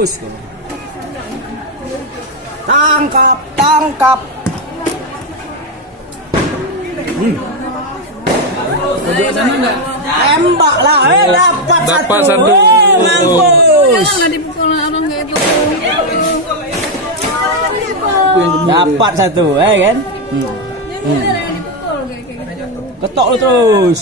mampus. Tangkap, tangkap. Tembak lah, dapat satu. Mampus. Jangan dipukul orang kayak itu. Dapat satu, kan? Jangan dipukul kayak gitu. Ketok lu terus.